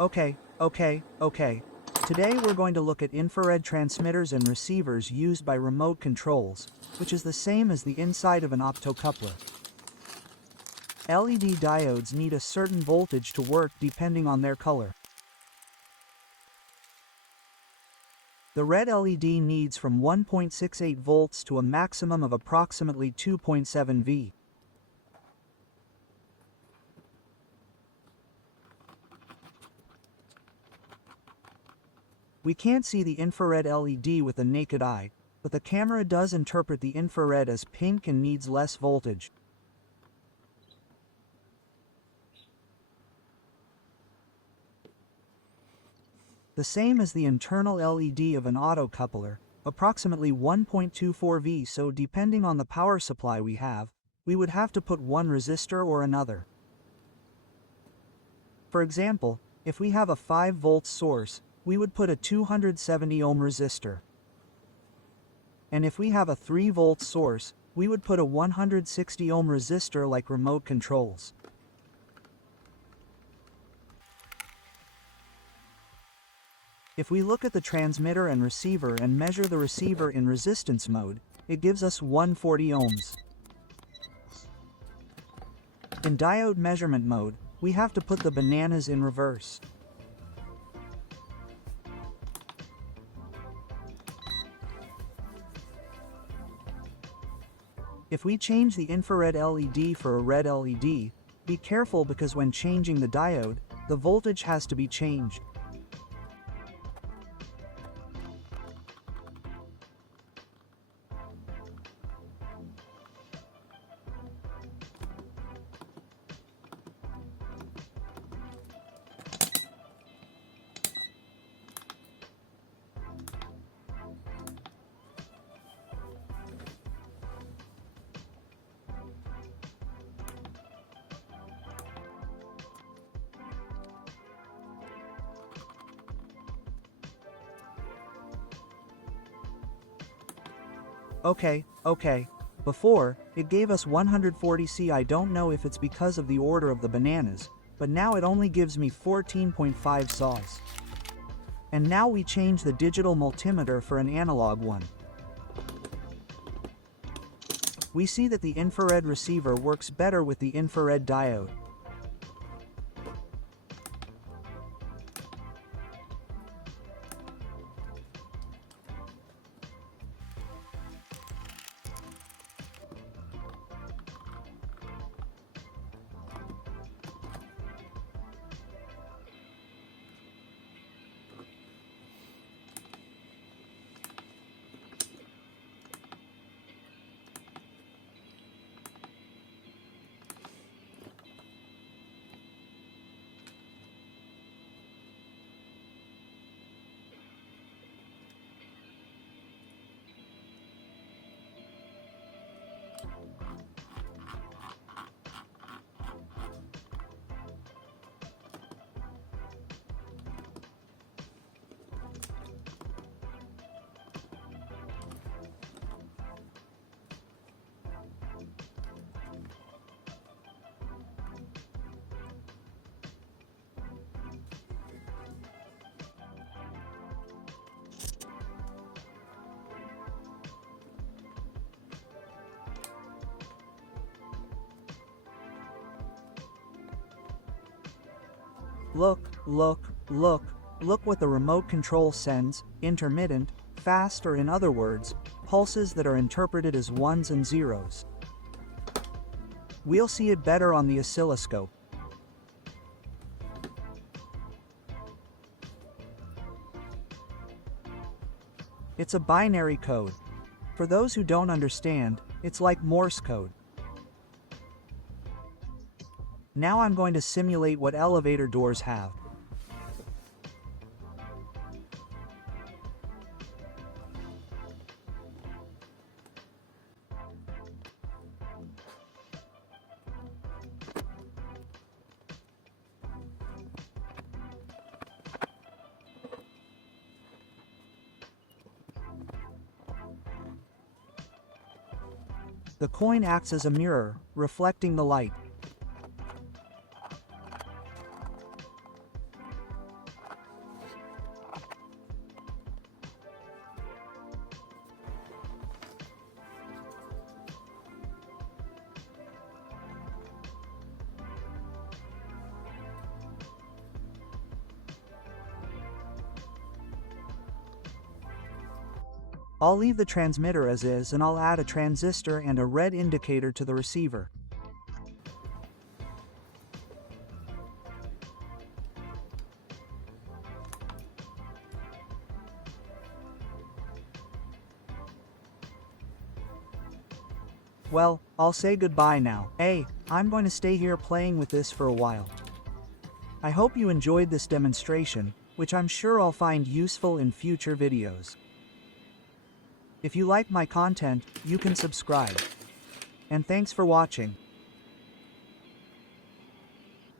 Okay. Today we're going to look at infrared transmitters and receivers used by remote controls, which is the same as the inside of an optocoupler. LED diodes need a certain voltage to work depending on their color. The red LED needs from 1.68 volts to a maximum of approximately 2.7 V. We can't see the infrared LED with the naked eye, but the camera does interpret the infrared as pink and needs less voltage. The same as the internal LED of an autocoupler, approximately 1.24 V, so depending on the power supply we have, we would have to put one resistor or another. For example, if we have a 5 volt source, we would put a 270 ohm resistor. And if we have a 3 volt source, we would put a 160 ohm resistor like remote controls. If we look at the transmitter and receiver and measure the receiver in resistance mode, it gives us 140 ohms. In diode measurement mode, we have to put the bananas in reverse. If we change the infrared LED for a red LED, be careful because when changing the diode, the voltage has to be changed. Okay. Before, it gave us 140C. I don't know if it's because of the order of the bananas, but now it only gives me 14.5 saws. And now we change the digital multimeter for an analog one. We see that the infrared receiver works better with the infrared diode. Look what the remote control sends, intermittent, fast, or in other words, pulses that are interpreted as ones and zeros. We'll see it better on the oscilloscope. It's a binary code. For those who don't understand, it's like Morse code. Now I'm going to simulate what elevator doors have. The coin acts as a mirror, reflecting the light. I'll leave the transmitter as is and I'll add a transistor and a red indicator to the receiver. Well, I'll say goodbye now. Hey, I'm going to stay here playing with this for a while. I hope you enjoyed this demonstration, which I'm sure I'll find useful in future videos. If you like my content, you can subscribe. And thanks for watching.